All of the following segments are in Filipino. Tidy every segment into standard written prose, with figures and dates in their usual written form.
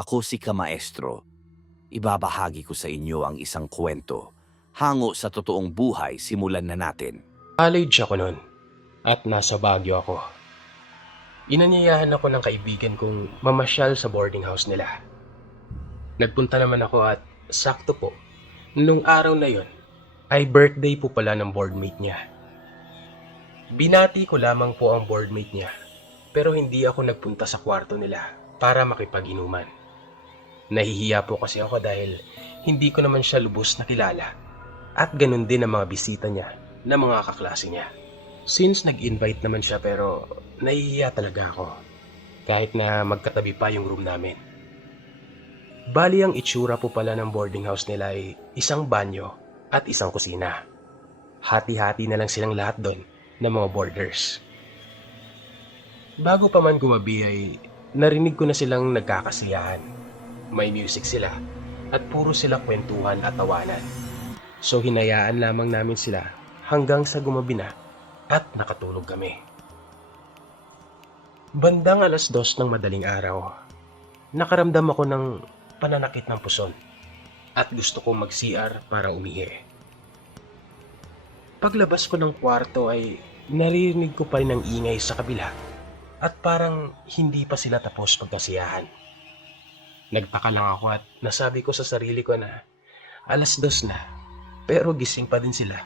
Ako si Kamaestro. Ibabahagi ko sa inyo ang isang kwento. Hango sa totoong buhay, simulan na natin. College ako noon at nasa Baguio ako. Inanyayahan ako ng kaibigan kong mamasyal sa boarding house nila. Nagpunta naman ako at sakto po, nung araw na yon ay birthday po pala ng boardmate niya. Binati ko lamang po ang boardmate niya pero hindi ako nagpunta sa kwarto nila para makipag-inuman. Nahihiya po kasi ako dahil hindi ko naman siya lubos na kilala at ganun din ang mga bisita niya na mga kaklase niya. Since nag-invite naman siya pero nahihiya talaga ako kahit na magkatabi pa yung room namin. Bali ang itsura po pala ng boarding house nila ay isang banyo at isang kusina. Hati-hati na lang silang lahat doon ng mga boarders. Bago pa man gumabi ay narinig ko na silang nagkakasiyahan. May music sila at puro sila kwentuhan at tawanan. So hinayaan lamang namin sila hanggang sa gumabi na at nakatulog kami. Bandang 2:00 ng madaling araw, nakaramdam ako ng pananakit ng puson at gusto kong mag-CR para umihi. Paglabas ko ng kwarto ay naririnig ko pa rin ang ingay sa kabila at parang hindi pa sila tapos magkasiyahan. Nagtaka lang ako at nasabi ko sa sarili ko na 2:00 na pero gising pa din sila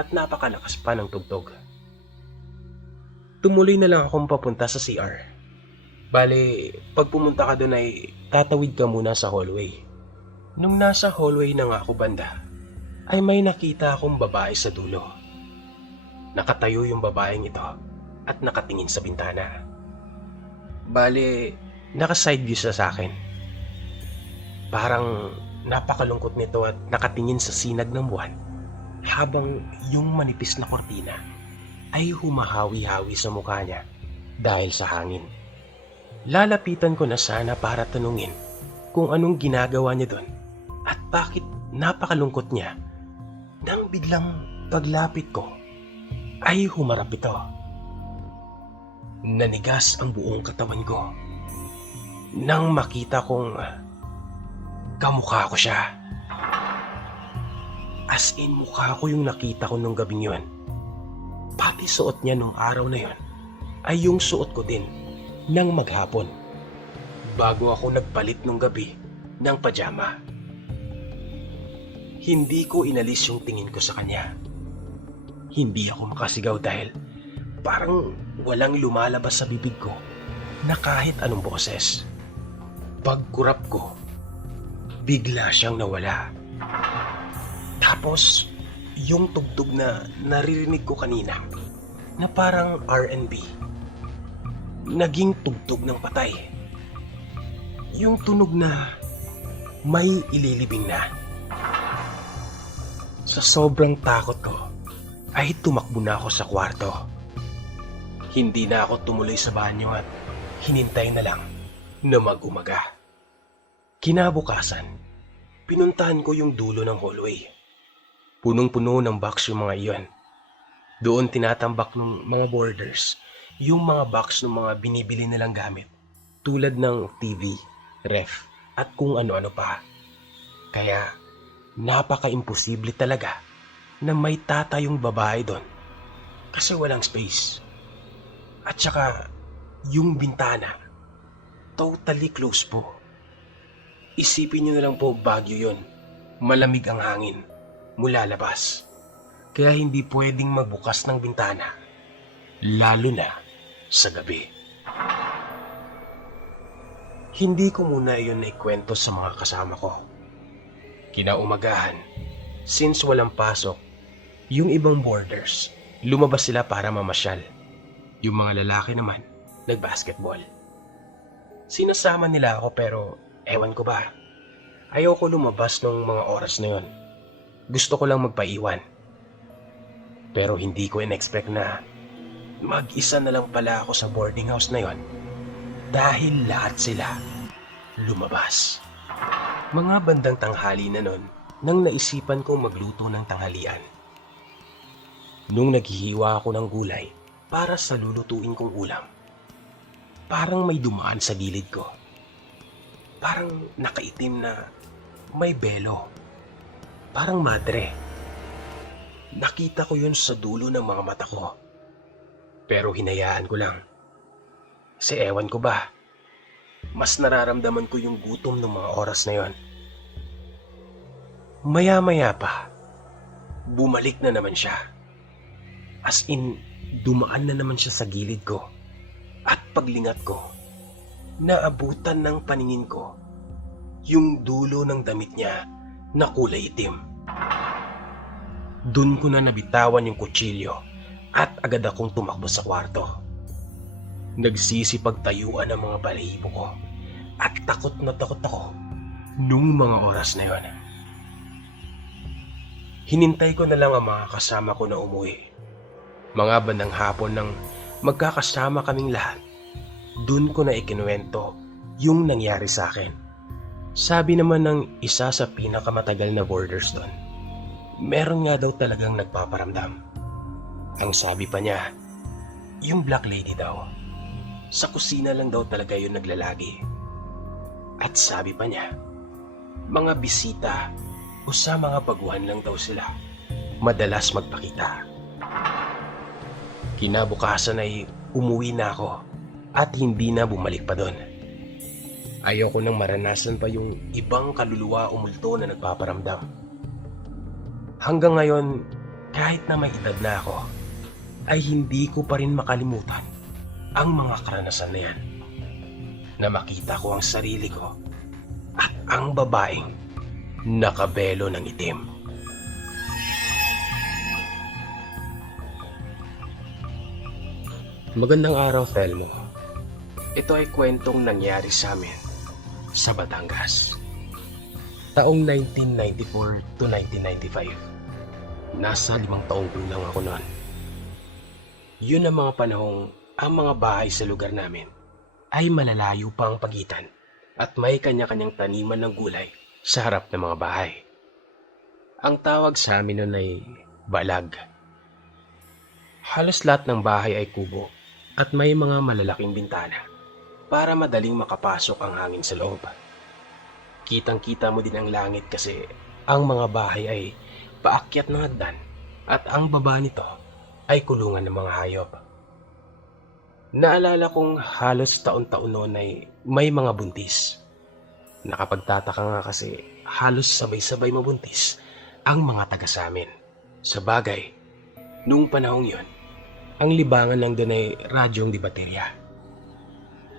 at napakalakas pa ng tugtog. Tumuloy na lang akong papunta sa CR. Bale, pag pumunta ka doon ay tatawid ka muna sa hallway. Nung nasa hallway na nga ako banda, ay may nakita akong babae sa dulo. Nakatayo yung babaeng ito at nakatingin sa bintana. Bale, naka-side view siya sa akin. Parang napakalungkot nito at nakatingin sa sinag ng buwan habang yung manipis na kortina ay humahawi-hawi sa mukha niya dahil sa hangin. Lalapitan ko na sana para tanungin kung anong ginagawa niya doon at bakit napakalungkot niya nang biglang paglapit ko ay humarap ito. Nanigas ang buong katawan ko nang makita kong kamukha ko siya. As in mukha ko yung nakita ko nung gabing yun. Pati suot niya nung araw na yun ay yung suot ko din nang maghapon bago ako nagpalit nung gabi ng pajama. Hindi ko inalis yung tingin ko sa kanya. Hindi ako makasigaw dahil parang walang lumalabas sa bibig ko na kahit anong boses. Pagkurap ko, bigla siyang nawala. Tapos, yung tugtog na naririnig ko kanina na parang R&B, naging tugtog ng patay. Yung tunog na may ililibing na. Sa sobrang takot ko, ay tumakbo na ako sa kwarto. Hindi na ako tumuloy sa banyo at hinintay na lang na mag-umaga. Kinabukasan, pinuntahan ko yung dulo ng hallway. Punong-puno ng box yung mga iyon. Doon tinatambak ng mga boarders yung mga box ng mga binibili nilang gamit tulad ng TV, ref, at kung ano-ano pa. Kaya napaka-imposible talaga na may tatayong babae doon kasi walang space. At saka yung bintana totally close po. Isipin nyo na lang po Baguio yun. Malamig ang hangin mula labas. Kaya hindi pwedeng magbukas ng bintana lalo na sa gabi. Hindi ko muna iyon naikwento sa mga kasama ko. Kinaumagahan, since walang pasok, yung ibang boarders, lumabas sila para mamasyal. Yung mga lalaki naman, nagbasketball. Sinasama nila ako pero ewan ko ba, ayoko lumabas ng mga oras na yon. Gusto ko lang magpaiwan. Pero hindi ko in-expect na mag-isa na lang pala ako sa boarding house na yon dahil lahat sila lumabas. Mga bandang tanghali na nun nang naisipan kong magluto ng tanghalian. Nung naghihiwa ako ng gulay para sa lulutuin kong ulam, parang may dumaan sa gilid ko. parang nakaitim na may belo. Parang madre. Nakita ko yun sa dulo ng mga mata ko. Pero hinayaan ko lang. Kasi ewan ko ba, mas nararamdaman ko yung gutom ng mga oras na yon. Maya-maya pa, bumalik na naman siya. As in, dumaan na naman siya sa gilid ko. At paglingat ko, naabutan ng paningin ko yung dulo ng damit niya na kulay itim. Dun ko na nabitawan yung kutsilyo at agad akong tumakbo sa kwarto. Nagsisipagtayuan ang mga balahibo ko at takot na takot ako nung mga oras na yon. Hinintay ko na lang ang mga kasama ko na umuwi. Mga bandang hapon nang magkakasama kaming lahat, dun ko na ikinuwento yung nangyari sa akin. Sabi naman ng isa sa pinakamatagal na boarders doon, meron nga daw talagang nagpaparamdam. Ang sabi pa niya, yung black lady daw, sa kusina lang daw talaga yun naglalagi. At sabi pa niya, mga bisita o sa mga baguhan lang daw sila madalas magpakita. Kinabukasan ay umuwi na ako at hindi na bumalik pa doon. Ayoko nang maranasan pa yung ibang kaluluwa o multo na nagpaparamdam. Hanggang ngayon, kahit na may edad na ako, ay hindi ko pa rin makalimutan ang mga karanasan na yan. Na makita ko ang sarili ko at ang babaeng nakabelo ng itim. Magandang araw, Thelmo. Ito ay kwentong nangyari sa amin sa Batangas. Taong 1994 to 1995. Nasa 5 taong gulang ako noon. Yun ang mga panahong ang mga bahay sa lugar namin ay malalayo pa ang pagitan at may kanya-kanyang taniman ng gulay sa harap ng mga bahay. Ang tawag sa amin noon ay balag. Halos lahat ng bahay ay kubo at may mga malalaking bintana para madaling makapasok ang hangin sa loob. Kitang-kita mo din ang langit kasi ang mga bahay ay paakyat ng hagdan at ang baba nito ay kulungan ng mga hayop. Naalala kong halos taon-taon noon ay may mga buntis. Nakapagtataka nga kasi halos sabay-sabay mabuntis ang mga taga sa amin. Sa bagay, noong panahong yon, ang libangan lang doon ay radyong di baterya.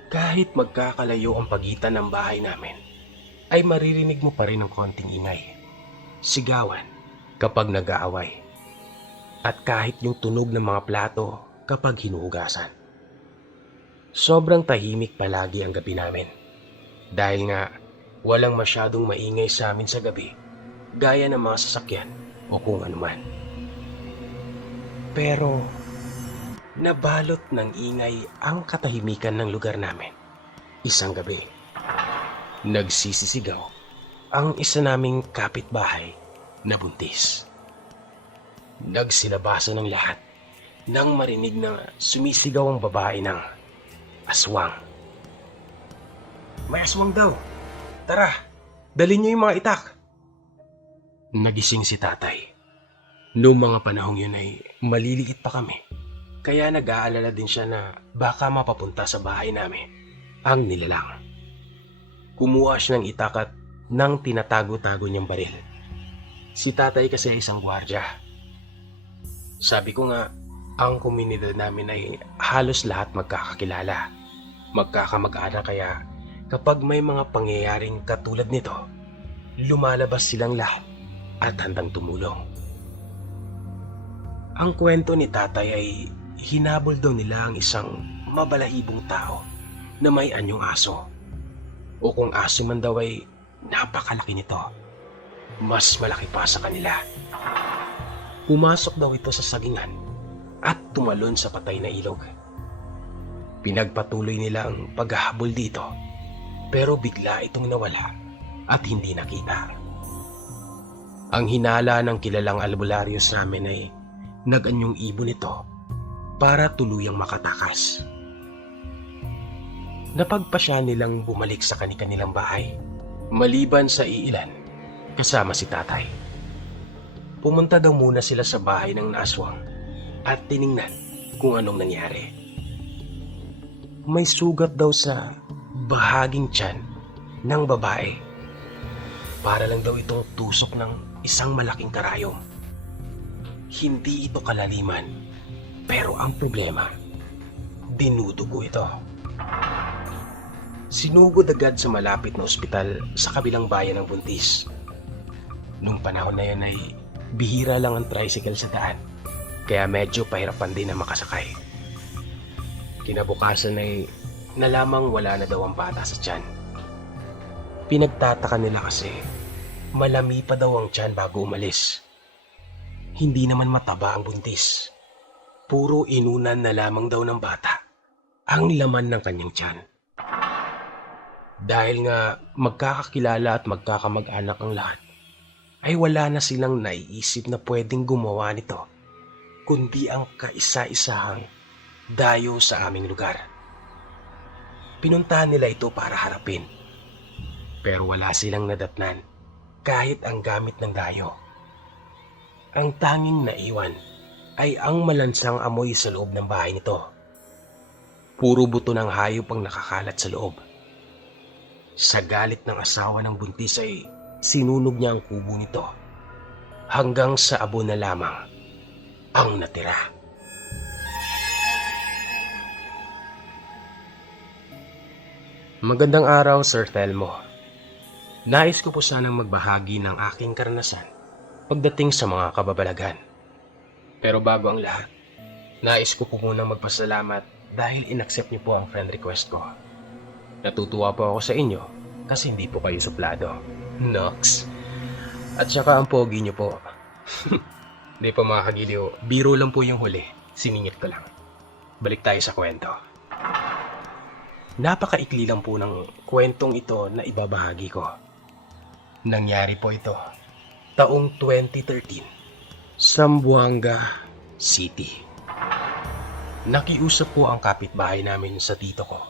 Kahit magkakalayo ang pagitan ng bahay namin, ay maririnig mo pa rin ang konting ingay. Sigawan kapag nag-aaway. At kahit yung tunog ng mga plato kapag hinuhugasan. Sobrang tahimik palagi ang gabi namin. Dahil nga walang masyadong maingay sa amin sa gabi, gaya ng mga sasakyan o kung anuman. Pero nabalot ng ingay ang katahimikan ng lugar namin. Isang gabi, nagsisisigaw ang isa naming kapitbahay na buntis. Nagsilabasan ng lahat nang marinig na sumisigaw ang babae ng aswang. May aswang daw. Tara, dalhin niyo yung mga itak. Nagising si tatay. Noong mga panahong yun ay maliliit pa kami. Kaya nag-aalala din siya na baka mapapunta sa bahay namin ang nilalang. Kumuha siya ng itak at nang tinatago-tago niyang baril. Si tatay kasi ay isang gwardya. Sabi ko nga, ang komunidad namin ay halos lahat magkakakilala. Magkakamag-anak kaya kapag may mga pangyayaring katulad nito, lumalabas silang lahat at handang tumulong. Ang kwento ni tatay ay hinabol daw nila ang isang mabalahibong tao na may anyong aso. O kung aso man daw ay napakalaki nito. Mas malaki pa sa kanila. Pumasok daw ito sa sagingan at tumalon sa patay na ilog. Pinagpatuloy nila ang paghahabol dito pero bigla itong nawala at hindi nakita. Ang hinala ng kilalang albularyo sa amin ay nag-anyong ibon ito para tuluyang makatakas. napagpasya nilang bumalik sa kanilang bahay. Maliban sa iilan, kasama si tatay. Pumunta daw muna sila sa bahay ng aswang at tiningnan kung anong nangyari. May sugat daw sa bahaging tiyan ng babae. Para lang daw itong tusok ng isang malaking karayom. Hindi ito kalaliman, pero ang problema, dinudugo ito. Sinugod agad sa malapit na ospital sa kabilang bayan ng Buntis. Nung panahon na yun ay bihira lang ang tricycle sa daan, kaya medyo pahirapan din na makasakay. Kinabukasan ay nalamang wala na daw ang bata sa tiyan. Pinagtataka nila kasi malami pa daw ang tiyan bago umalis. Hindi naman mataba ang buntis. Puro inunan na lamang daw ng bata ang laman ng kanyang tiyan. Dahil nga magkakakilala at magkakamag-anak ang lahat, ay wala na silang naiisip na pwedeng gumawa nito, kundi ang kaisa-isahang dayo sa aming lugar. Pinuntahan nila ito para harapin, pero wala silang nadatnan kahit ang gamit ng dayo. Ang tanging naiwan ay ang malansang amoy sa loob ng bahay nito. Puro buto ng hayop ang nakakalat sa loob. Sa galit ng asawa ng buntis ay sinunog niya ang kubo nito hanggang sa abo na lamang ang natira. Magandang araw, Sir Telmo. Nais ko po sanang magbahagi ng aking karanasan pagdating sa mga kababalaghan. Pero bago ang lahat, nais ko po munang magpasalamat dahil inaccept niyo po ang friend request ko. Natutuwa po ako sa inyo kasi hindi po kayo suplado. Nox. At saka ang pogi niyo po. Hindi po mga kagiliw. Biro lang po yung huli. Siningit ko lang. Balik tayo sa kwento. Napakaikli lang po ng kwentong ito na ibabahagi ko. Nangyari po ito taong 2013, Zamboanga City. Nakiusap po ang kapitbahay namin sa tito ko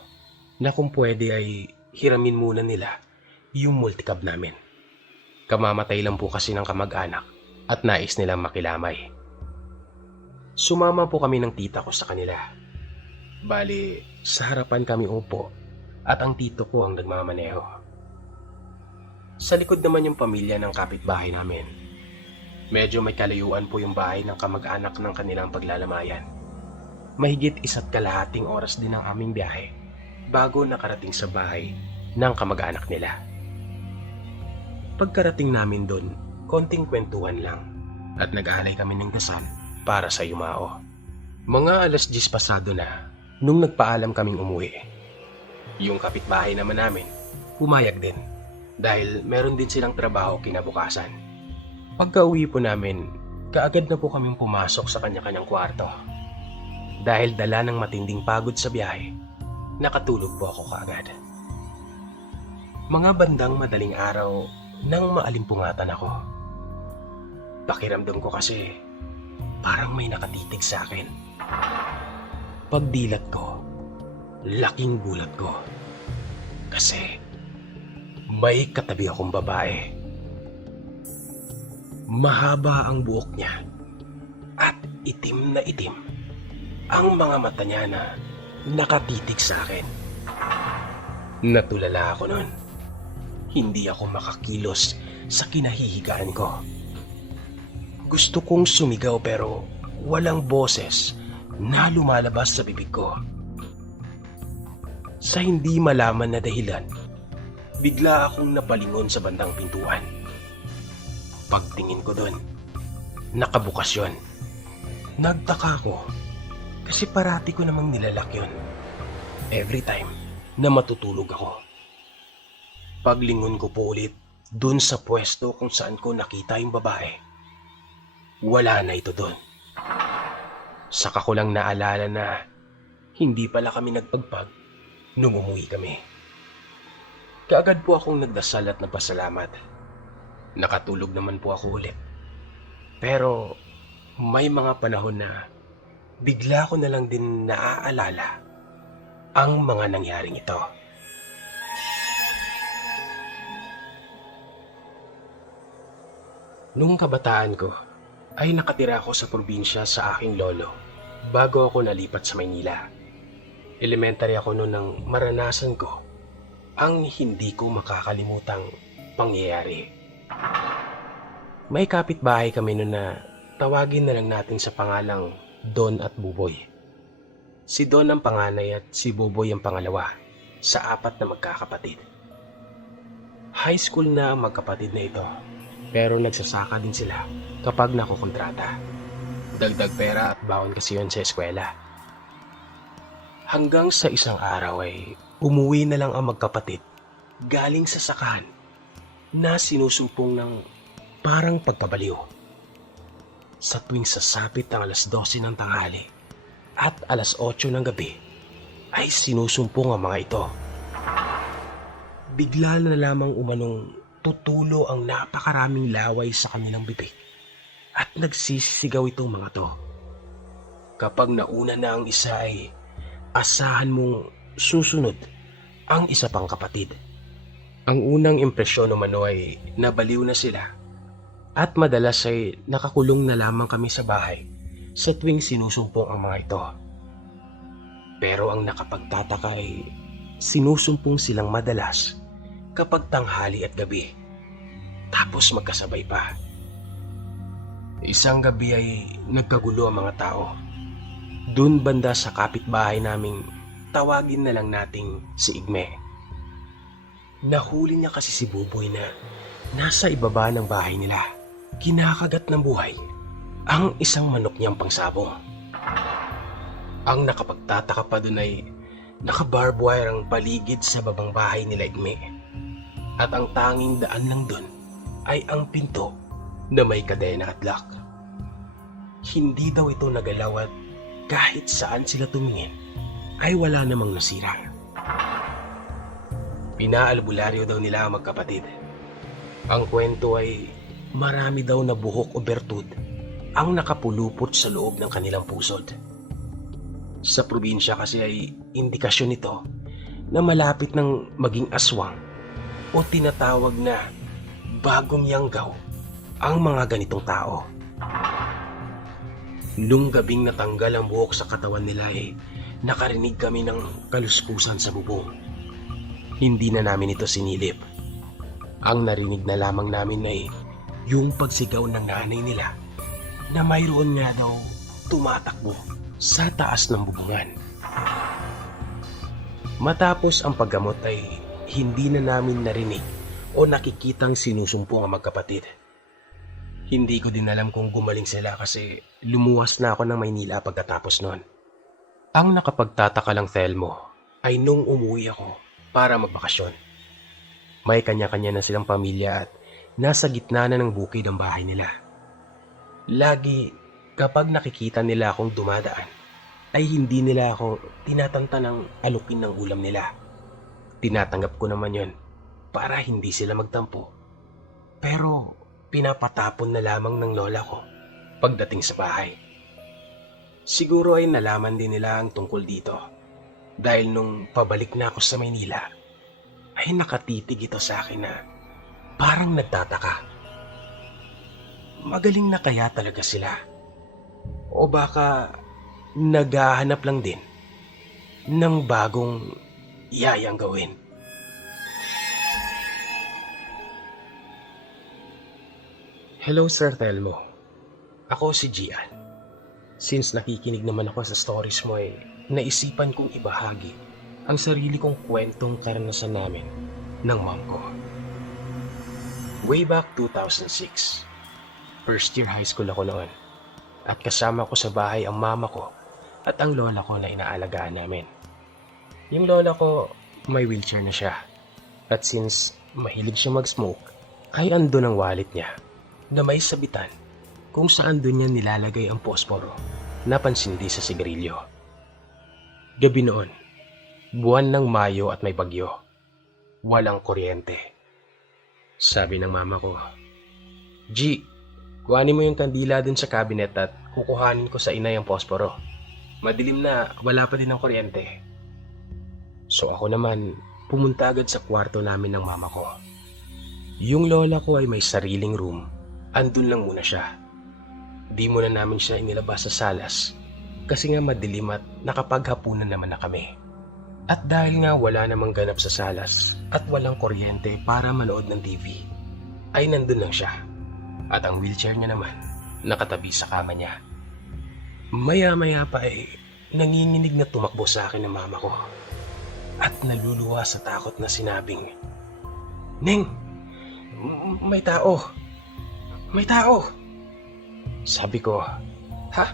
na kung pwede ay hiramin muna nila yung multicab namin. Kamamatay lang po kasi ng kamag-anak at nais nilang makilamay. Sumama po kami ng tita ko sa kanila. Bali, sa harapan kami upo at ang tito ko ang nagmamaneho. Sa likod naman yung pamilya ng kapitbahay namin. Medyo may kalayuan po yung bahay ng kamag-anak ng kanilang paglalamayan. Mahigit 1.5 oras din ang aming biyahe bago nakarating sa bahay ng kamag-anak nila. Pagkarating namin doon, konting kwentuhan lang at nag-aalay kami ng dasal para sa yumao. Mga 10:00 pasado na nung nagpaalam kaming umuwi. Yung kapitbahay naman namin, pumayag din dahil meron din silang trabaho kinabukasan. Pagka-uwi po namin, kaagad na po kaming pumasok sa kanya-kanyang kwarto. Dahil dala ng matinding pagod sa biyahe, nakatulog po ako kaagad. Mga bandang madaling araw nang maalimpungatan ako. Pakiramdam ko kasi parang may nakatitig sa akin. Pagdilat ko, laking gulat ko. Kasi may katabi akong babae. Mahaba ang buhok niya at itim na itim ang mga mata niya na nakatitig sa akin. Natulala ako nun. Hindi ako makakilos sa kinahihigaan ko. Gusto kong sumigaw pero walang boses na lumalabas sa bibig ko. Sa hindi malaman na dahilan, bigla akong napalingon sa bandang pintuan. Pagtingin ko doon, nakabukas yun. Nagtaka ko kasi parati ko namang nilalak yun. Every time na matutulog ako. Paglingon ko po ulit dun sa pwesto kung saan ko nakita yung babae. Wala na ito dun. Saka ko lang naalala na hindi pala kami nagpagpag nung umuwi kami. Kaagad po akong nagdasal at nagpasalamat. Nakatulog naman po ako ulit. Pero may mga panahon na bigla ko na lang din naaalala ang mga nangyaring ito. Nung kabataan ko, ay nakatira ako sa probinsya sa aking lolo bago ako nalipat sa Maynila. Elementary ako noon nang maranasan ko ang hindi ko makakalimutang pangyayari. May kapitbahay kami noon na tawagin na lang natin sa pangalang Don at Buboy. Si Don ang panganay at si Buboy ang pangalawa sa 4 na magkakapatid. High school na ang magkapatid na ito, pero nagsasaka din sila kapag nakukontrata. Dagdag pera at baon kasi yun sa eskwela. Hanggang sa isang araw ay umuwi na lang ang magkapatid galing sa sakahan na sinusumpong ng parang pagpabaliw. Sa tuwing sasapit ang 12:00 ng tanghali at 8:00 ng gabi ay sinusumpong ang mga ito. Bigla na lamang umanong tutulo ang napakaraming laway sa kanilang bibig at nagsisigaw itong mga to. Kapag nauna na ang isa ay asahan mong susunod ang isa pang kapatid. Ang unang impresyon umano ay nabaliw na sila at madalas ay nakakulong na lamang kami sa bahay sa tuwing sinusumpong ang mga ito. Pero ang nakapagtataka ay sinusumpong silang madalas kapag tanghali at gabi. Tapos magkasabay pa. Isang gabi ay nagkagulo ang mga tao. Doon banda sa kapitbahay naming tawagin na lang nating si Igme. Nahuli niya kasi si Buboy na nasa ibaba ng bahay nila. Kinakagat ng buhay ang isang manok niyang pangsabong. Ang nakapagtataka pa doon ay naka-barbed wire ang paligid sa babang bahay nila Igme. At ang tanging daan lang doon ay ang pinto na may kadena at lock. Hindi daw ito nagalaw at kahit saan sila tumingin ay wala namang nasira. Pinaalbularyo daw nila ang magkapatid. Ang kwento ay marami daw na buhok o bertud ang nakapulupot sa loob ng kanilang pusod. Sa probinsya kasi ay indikasyon nito na malapit ng maging aswang o tinatawag na bagong yanggaw ang mga ganitong tao. Nung gabing natanggal ang buhok sa katawan nila ay nakarinig kami ng kaluskusan sa bubong. Hindi na namin ito sinilip. Ang narinig na lamang namin ay yung pagsigaw ng nanay nila na mayroon nga daw tumatakbo sa taas ng bubungan. Matapos ang paggamot ay hindi na namin narinig o nakikitang sinusumpong ang magkapatid. Hindi ko din alam kung gumaling sila kasi lumuwas na ako ng Maynila pagkatapos nun. Ang nakapagtataka lang, Thelmo, ay nung umuwi ako para magbakasyon. May kanya-kanya na silang pamilya at nasa gitna na ng bukid ang bahay nila. Lagi kapag nakikita nila akong dumadaan, ay hindi nila ako tinatanta ng alukin ng ulam nila. Tinatanggap ko naman yon para hindi sila magtampo. Pero pinapatapon na lamang ng lola ko pagdating sa bahay. Siguro ay nalaman din nila ang tungkol dito dahil nung pabalik na ako sa Maynila ay nakatitig ito sa akin na parang nagtataka. Magaling na kaya talaga sila? O baka naghahanap lang din ng bagong iyayang gawin? Hello, Sir Thelmo. Ako si Gian. Since nakikinig naman ako sa stories mo ay naisipan kong ibahagi ang sarili kong kwentong karanasan namin ng mom ko. Way back 2006, first year high school ako noon at kasama ko sa bahay ang mama ko at ang lola ko na inaalagaan namin. Yung lola ko may wheelchair na siya at since mahilig siya mag-smoke ay andun ang wallet niya na may sabitan kung saan doon niya nilalagay ang posporo na pansindi sa sigarilyo. Gabi noon, buwan ng Mayo at may bagyo. Walang kuryente. Sabi ng mama ko, G, kuhanin mo yung kandila dun sa cabinet at kukuhanin ko sa inay ang posporo. Madilim na, wala pa din ang kuryente. So ako naman, pumunta agad sa kwarto namin ng mama ko. Yung lola ko ay may sariling room. Andun lang muna siya. Di muna namin siya inilabas sa salas kasi nga madilim at nakapaghapunan naman na kami. At dahil nga wala namang ganap sa salas at walang kuryente para manood ng TV, ay nandun lang siya. At ang wheelchair niya naman, nakatabi sa kama niya. Maya-maya pa ay nanginginig na tumakbo sa akin ng mama ko. At naluluwa sa takot na sinabing, "Neng, may tao! May tao!" Sabi ko, "Ha?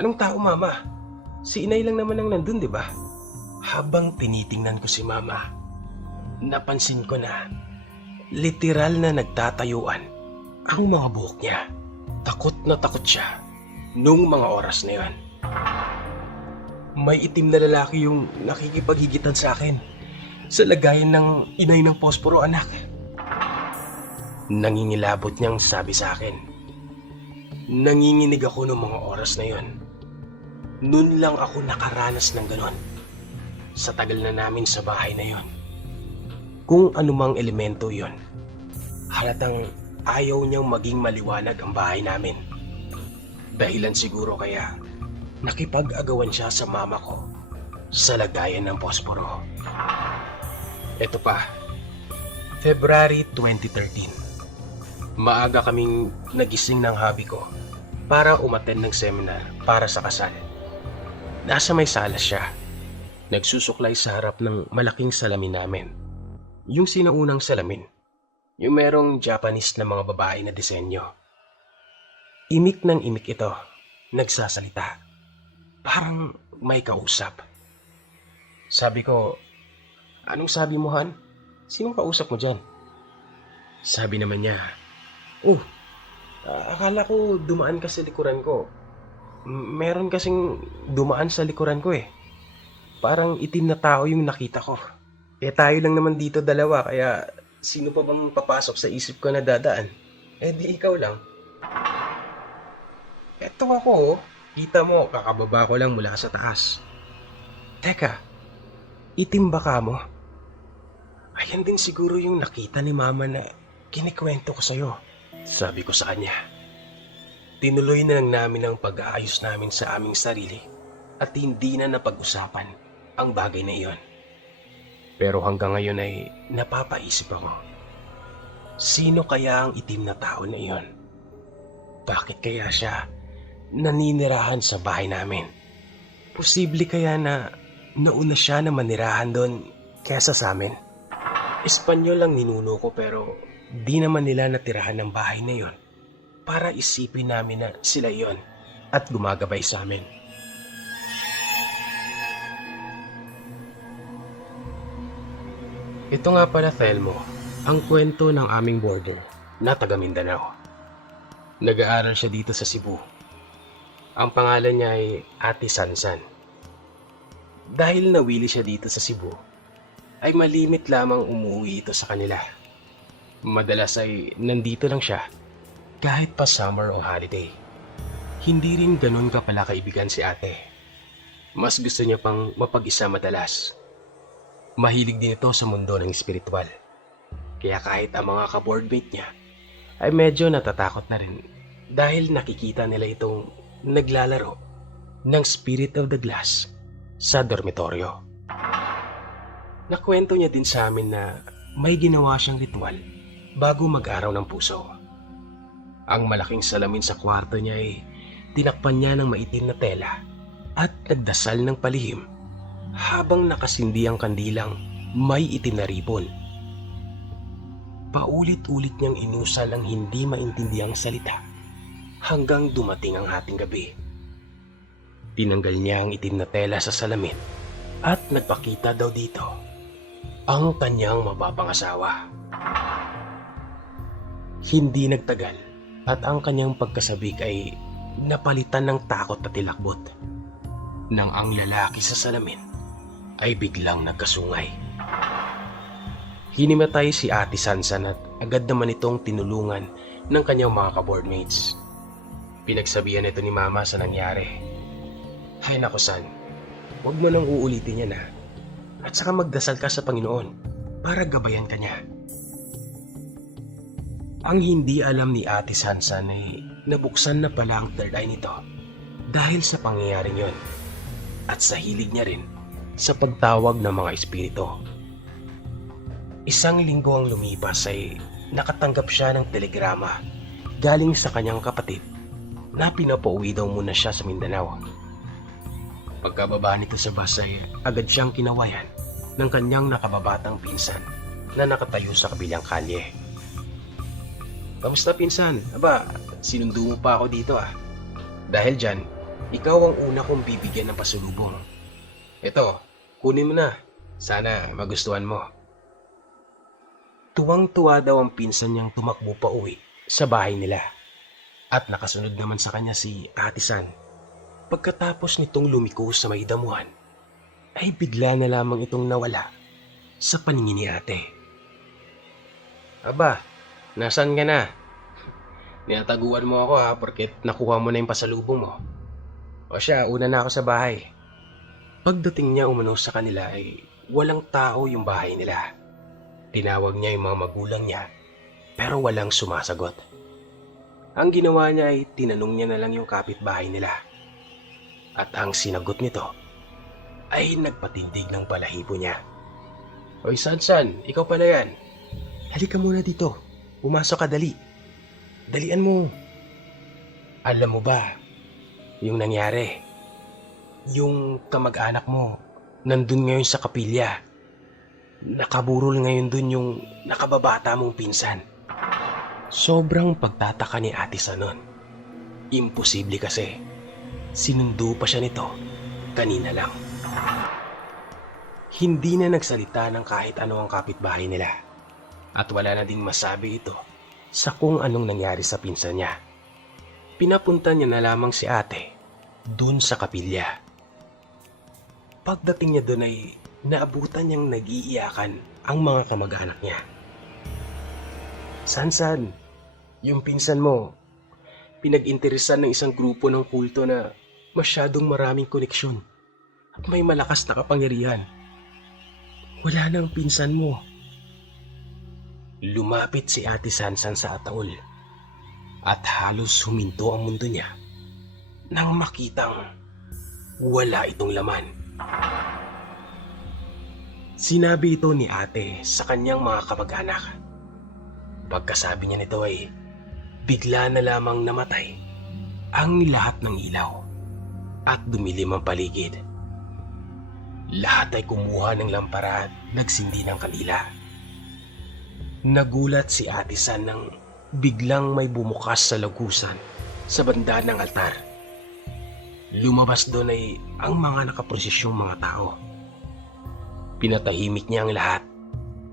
Anong tao, mama? Si inay lang naman ang nandun, di ba?" Habang tinitingnan ko si mama, napansin ko na literal na nagtatayuan ang mga buhok niya. Takot na takot siya nung mga oras na yon. May itim na lalaki yung nakikipaghigitan sa akin sa lagayan ng inay ng posporo, anak. Nangingilabot niyang sabi sa akin. Nanginginig ako noong mga oras na yon. Noon lang ako nakaranas ng ganon. Sa tagal na namin sa bahay na yon. Kung anumang elemento yon, halatang ayaw niyang maging maliwanag ang bahay namin. Dahilan siguro kaya nakipag-agawan siya sa mama ko sa lagayan ng posporo. Ito pa, February 2013. Maaga kaming nagising ng hubby ko para umattend ng seminar para sa kasal. Nasa may salas siya. Nagsusuklay sa harap ng malaking salamin namin. Yung sinaunang salamin. Yung merong Japanese na mga babae na disenyo. Imik ng imik ito. Nagsasalita. Parang may kausap. Sabi ko, "Anong sabi mo, Han? Sinong kausap mo dyan?" Sabi naman niya, akala ko dumaan ka sa likuran ko. Meron kasing dumaan sa likuran ko eh. Parang itim na tao yung nakita ko. Tayo lang naman dito dalawa, kaya sino pa bang papasok sa isip ko na dadaan? Di ikaw lang." Eto ako, kita mo, kakababa ko lang mula sa taas. Teka, itim ba ka mo? Ayan din siguro yung nakita ni mama na kinikwento ko sa'yo. Sabi ko sa kanya. Tinuloy na lang namin ang pag-aayos namin sa aming sarili at hindi na napag-usapan ang bagay na iyon. Pero hanggang ngayon ay napapaisip ako. Sino kaya ang itim na tao na iyon? Bakit kaya siya naninirahan sa bahay namin? Posible kaya na nauna siya na manirahan doon kesa sa amin? Espanyol ang ninuno ko pero di naman nila natirahan ng bahay na yon para isipin namin na sila yon at gumagabay sa amin. Ito nga pala, Thelmo, ang kwento ng aming boarder na taga Mindanao. Nag-aaral siya dito sa Cebu. Ang pangalan niya ay Ate Sansan. Dahil nawili siya dito sa Cebu, ay malimit lamang umuwi ito sa kanila. Madalas ay nandito lang siya kahit pa summer o holiday. Hindi rin ganun ka pala kaibigan si ate. Mas gusto niya pang mapag-isa madalas. Mahilig din ito sa mundo ng espiritual. Kaya kahit ang mga ka-boardmate niya ay medyo natatakot na rin dahil nakikita nila itong naglalaro ng Spirit of the Glass sa dormitoryo. Nakwento niya din sa amin na may ginawa siyang ritual bago mag-araw ng puso. Ang malaking salamin sa kwarto niya ay tinakpan niya ng maitim na tela at nagdasal ng palihim habang nakasindi ang kandilang may itim na ribon. Paulit-ulit niyang inusal ang hindi maintindihang salita hanggang dumating ang hating gabi. Tinanggal niya ang itim na tela sa salamin at nagpakita daw dito ang kanyang mapapangasawa. Hindi nagtagal at ang kanyang pagkasabik ay napalitan ng takot at tilakbot nang ang lalaki sa salamin ay biglang nagkasungay. Hinimatay si Ate Sansan at agad naman itong tinulungan ng kanyang mga ka-boardmates. Pinagsabihan ito ni Mama sa nangyari. Hay nako, San, huwag mo nang uulitin yan ha. At saka magdasal ka sa Panginoon para gabayan ka niya. Ang hindi alam ni Ate Sansan ay nabuksan na pala ang third eye nito dahil sa pangyayaring yon at sa hilig niya rin sa pagtawag ng mga espiritu. Isang linggo ang lumipas ay nakatanggap siya ng telegrama galing sa kanyang kapatid na pinapauwi daw muna siya sa Mindanao. Pagkababa nito sa bus ay agad siyang kinawayan ng kanyang nakababatang pinsan na nakatayo sa kabilang kalye. "Kamusta pinsan? Aba, sinundo mo pa ako dito ah. Dahil dyan, ikaw ang una kong bibigyan ng pasulubong. Ito, kunin mo na. Sana magustuhan mo." Tuwang-tuwa daw ang pinsan niyang tumakbo pa uwi sa bahay nila. At nakasunod naman sa kanya si Ate San. Pagkatapos nitong lumiko sa may damuhan, ay bigla na lamang itong nawala sa paningin ni ate. "Aba, nasaan ka na? Ninataguan mo ako ha, porket nakuha mo na yung pasalubong mo. O siya, una na ako sa bahay." Pagdating niya umano sa kanila ay walang tao yung bahay nila. Tinawag niya yung mga magulang niya pero walang sumasagot. Ang ginawa niya ay tinanong niya na lang yung kapitbahay nila. At ang sinagot nito ay nagpatindig ng balahibo niya. "Hoy Sansan, ikaw pala yan. Halika muna dito. Pumasok ka dali. Dalian mo. Alam mo ba yung nangyari? Yung kamag-anak mo nandun ngayon sa kapilya. Nakaburol ngayon dun yung nakababata mong pinsan." Sobrang pagtataka ni Ate Sanon. Imposible kasi. Sinundo pa siya nito kanina lang. Hindi na nagsalita ng kahit ano ang kapitbahay nila. At wala na ding masabi ito sa kung anong nangyari sa pinsan niya. Pinapunta niya na lamang si ate dun sa kapilya. Pagdating niya dun ay naabutan niyang nag-iiyakan ang mga kamag-anak niya. "Sansan, yung pinsan mo, pinag-interesan ng isang grupo ng kulto na masyadong maraming koneksyon at may malakas na kapangyarihan. Wala na ang pinsan mo." Lumapit si Ate Sansan sa ataol at halos huminto ang mundo niya nang makitang wala itong laman. Sinabi ito ni ate sa kanyang mga kamag-anak. Pagkasabi niya nito ay bigla na lamang namatay ang lahat ng ilaw at dumilim ang paligid. Lahat ay kumuha ng lampara at nagsindi ng kandila. Nagulat si Ate San nang biglang may bumukas sa lagusan sa banda ng altar. Lumabas doon ay ang mga nakaprosesyong mga tao. Pinatahimik niya ang lahat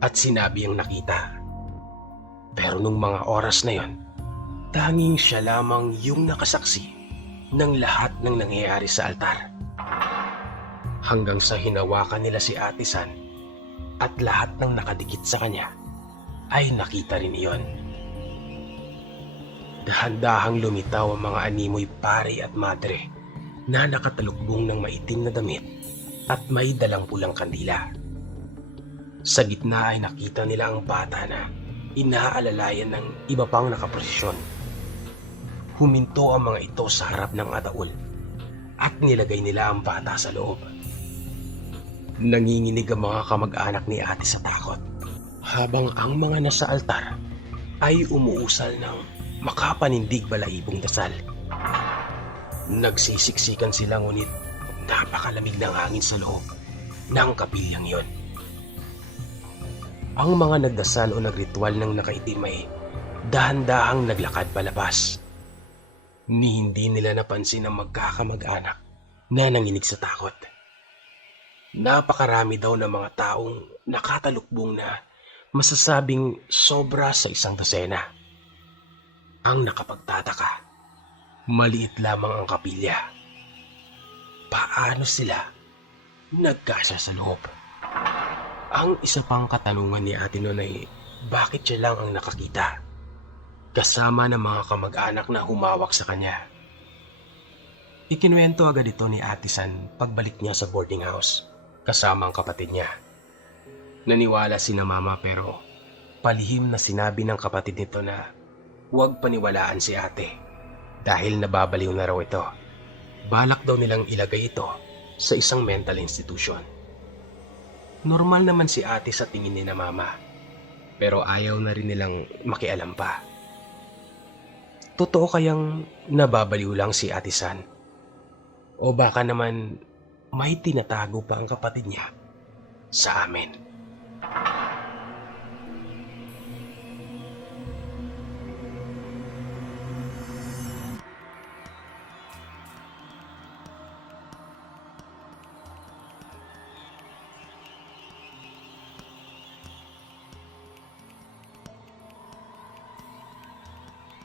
at sinabi ang nakita. Pero nung mga oras na yon, tanging siya lamang yung nakasaksi ng lahat ng nangyayari sa altar. Hanggang sa hinawakan nila si Ate San at lahat ng nakadikit sa kanya ay nakita rin iyon. Dahan-dahang lumitaw ang mga animoy pare at madre na nakatalukbong ng maitim na damit at may dalang pulang kandila. Sa gitna ay nakita nila ang bata na inaalalayan ng iba pang nakaprosesyon. Huminto ang mga ito sa harap ng ataol at nilagay nila ang bata sa loob. Nanginginig ang mga kamag-anak ni ate sa takot, habang ang mga nasa altar ay umuusal ng makapanindig balaibong dasal. Nagsisiksikan sila ngunit napakalamig ng hangin sa loob ng kapilyang yon. Ang mga nagdasal o nagritual ng nakaitim ay dahan-dahang naglakad palabas. Ni hindi nila napansin ang magkakamag-anak na nanginig sa takot. Napakarami daw ng mga taong nakatalukbong na masasabing sobra sa isang dosena. Ang nakapagtataka, maliit lamang ang kapilya. Paano sila nagkasya sa loob? Ang isa pang katanungan ni ate noon ay bakit siya lang ang nakakita, kasama ng mga kamag-anak na humawak sa kanya. Ikinuwento agad ito ni Ate San pagbalik niya sa boarding house kasama ang kapatid niya. Naniwala si na mama pero palihim na sinabi ng kapatid nito na huwag paniwalaan si ate dahil nababaliw na raw ito. Balak daw nilang ilagay ito sa isang mental institution. Normal naman si ate sa tingin ni na mama, pero ayaw na rin nilang makialam pa. Totoo kayang nababaliw lang si Ate San? O baka naman may tinatago pa ang kapatid niya sa amin?